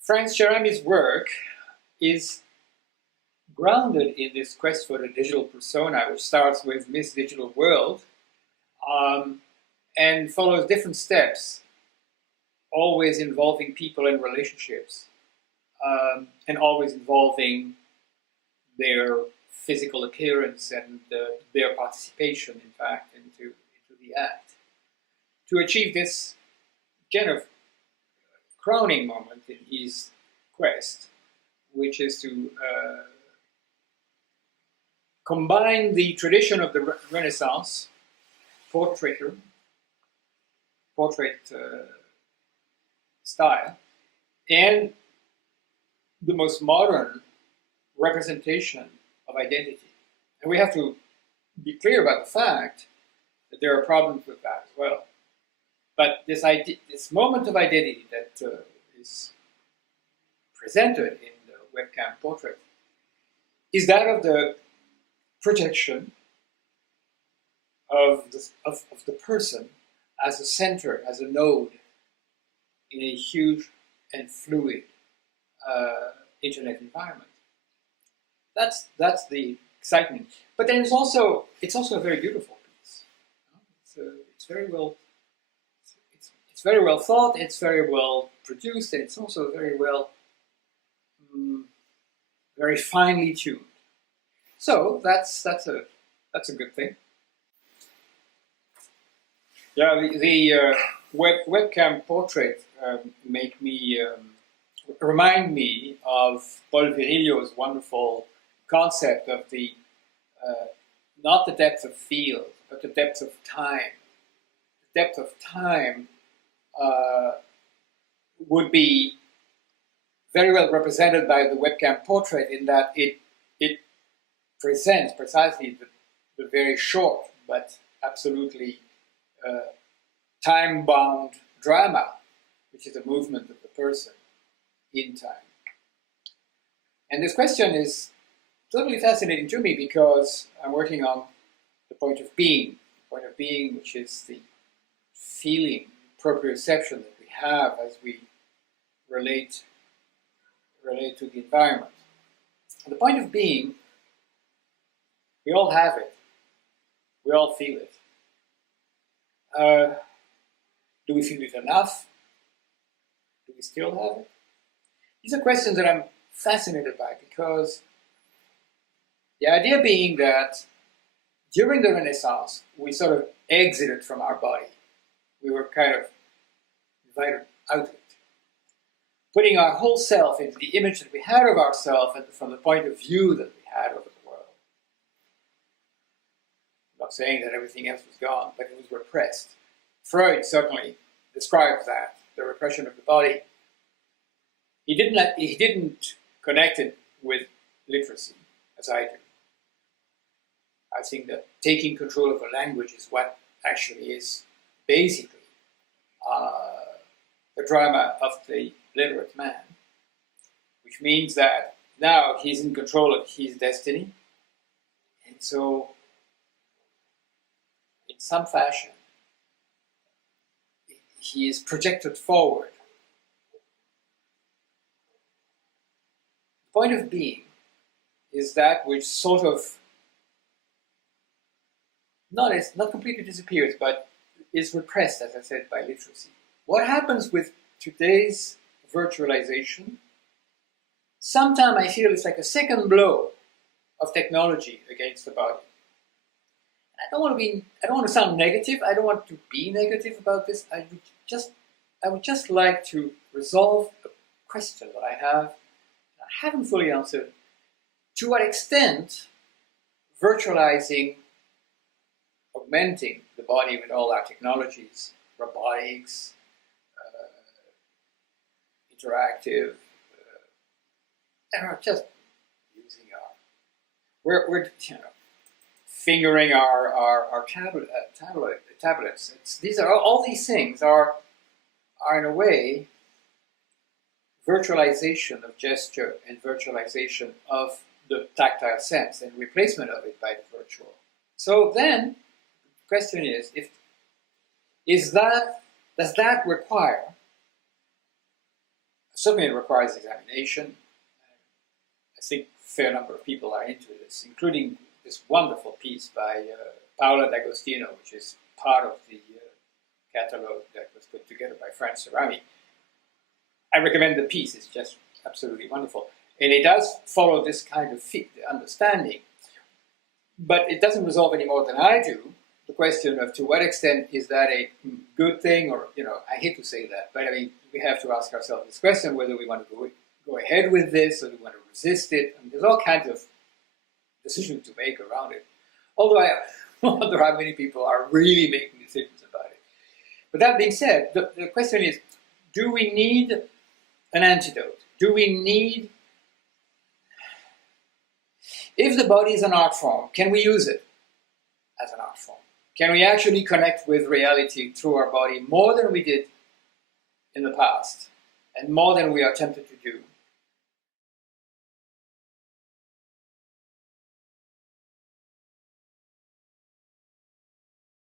Franz Cerami's work is grounded in this quest for the digital persona, which starts with Miss Digital World and follows different steps, always involving people and relationships, and always involving their physical appearance and their participation, in fact, into the act. To achieve this kind of crowning moment in his quest, which is to combine the tradition of the Renaissance portrait style and the most modern representation of identity. And we have to be clear about the fact that there are problems with that as well. But this moment of identity that is presented in the webcam portrait is that of the projection of the person as a center, as a node in a huge and fluid internet environment. That's the excitement. But then it's also a very beautiful piece. It's very well. It's very well thought. It's very well produced, and it's also very well, very finely tuned. So that's a good thing. Yeah, the webcam portrait remind me of Paul Virilio's wonderful concept of the not the depth of field, but the depth of time. The depth of time would be very well represented by the webcam portrait in that it presents precisely the very short but absolutely time-bound drama, which is the movement of the person in time. And this question is totally fascinating to me because I'm working on the point of being, which is the feeling, proprioception that we have as we relate to the environment. And the point of being, we all have it. We all feel it. Do we feel it enough? Do we still have it? These are questions that I'm fascinated by because the idea being that during the Renaissance, we sort of exited from our body. We were kind of invited out of it, putting our whole self into the image that we had of ourselves and from the point of view that we had of the world. I'm not saying that everything else was gone, but it was repressed. Freud certainly describes that, the repression of the body. He didn't connect it with literacy, as I do. I think that taking control of a language is what actually is basically the drama of the literate man, which means that now he's in control of his destiny, and so in some fashion he is projected forward. The point of being is that which sort of not completely disappears, but is repressed, as I said, by literacy. What happens with today's virtualization? Sometimes I feel it's like a second blow of technology against the body. I don't want to sound negative. I don't want to be negative about this. I would just like to resolve a question that I haven't fully answered. To what extent virtualizing, augmenting the body with all our technologies, robotics, interactive, and we're just using we're fingering our tablets. These are all these things are in a way virtualization of gesture and virtualization of the tactile sense and replacement of it by the virtual. So then the question is, does that require a certainly it requires examination. I think a fair number of people are into this, including this wonderful piece by Paola D'Agostino, which is part of the catalog that was put together by Franz Cerami. I recommend the piece, it's just absolutely wonderful. And it does follow this kind of understanding. But it doesn't resolve any more than I do the question of to what extent is that a good thing, or, I hate to say that, but I mean, we have to ask ourselves this question, whether we want to go ahead with this, or we want to resist it. And there's all kinds of decisions to make around it. Although I wonder how many people are really making decisions about it. But that being said, the question is, do we need an antidote? Do we need... If the body is an art form, can we use it as an art form? Can we actually connect with reality through our body more than we did in the past, and more than we are tempted to do